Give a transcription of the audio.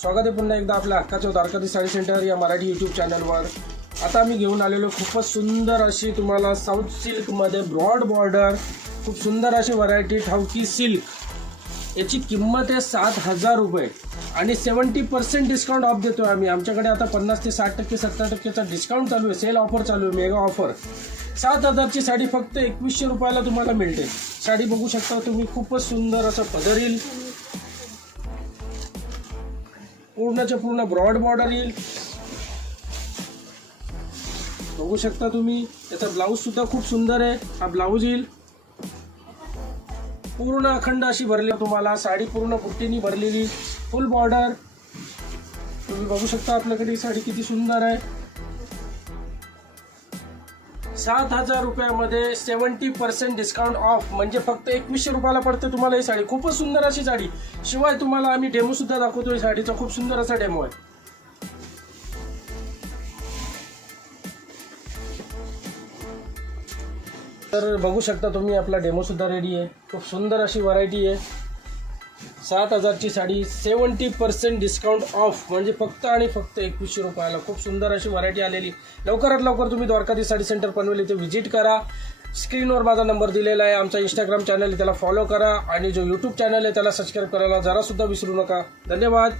स्वागत आहे पुन्हा एकदा आपल्या हक्काच्या द्वारकाधीश साडी सेंटर या मराठी यूट्यूब चॅनलवर। आता मी घेऊन आलेलो खूपच सुंदर अशी तुम्हाला साऊथ सिल्कमध्ये ब्रॉड बॉर्डर खूप सुंदर अशी व्हरायटी ठावकी सिल्क। याची किंमत आहे 7,000 रुपये आणि 70% डिस्काउंट ऑफ देतो आम्ही। आमच्याकडे आता 50 ते 60% 70%चा डिस्काउंट चालू आहे, सेल ऑफर चालू आहे, मेगा ऑफर। 7,000 ची साडी फक्त 2100 रुपयाला तुम्हाला मिळते। साडी बघू शकता तुम्ही, खूपच सुंदर असं पदर येईल, पूर्णच्या पूर्ण ब्रॉड बॉर्डर येईल। बघू शकता तुम्ही, याचा ब्लाऊज सुद्धा खूप सुंदर आहे। हा ब्लाऊज येईल पूर्ण अखंड अशी भरली तुम्हाला साडी, पूर्ण बुट्टीनी भरलेली फुल बॉर्डर। तुम्ही बघू शकता आपल्याकडे ही साडी किती सुंदर आहे। 7,000 रुपयामध्ये 70% डिस्काउंट ऑफ, म्हणजे फक्त 2100 रुपयाला पडते तुम्हाला ही साडी। खूपच सुंदर अशी साडी। शिवाय तुम्हाला आम्ही डेमो सुद्धा दाखवतो, ही साडीचा खूप सुंदर असा डेमो आहे। तर बघू शकता तुम्ही, आपला डेमो सुद्धा रेडी आहे। खूप सुंदर अशी व्हरायटी आहे। 7,000 ची साडी 70% डिस्काउंट ऑफ, म्हणजे फक्त आणि फक्त 2100 रुपयाला खूप सुंदर अशी व्हरायटी आलेली। लवकरात लवकर तुम्ही द्वारकाधीश साडी सेंटर पनवेल इथे व्हिजिट करा। स्क्रीनवर माझा नंबर दिलेला आहे। आमचा इंस्टाग्राम चॅनल आहे, त्याला फॉलो करा आणि जो यूट्यूब चॅनल आहे त्याला सबस्क्राईब करायला जरा सुद्धा विसरू नका। धन्यवाद।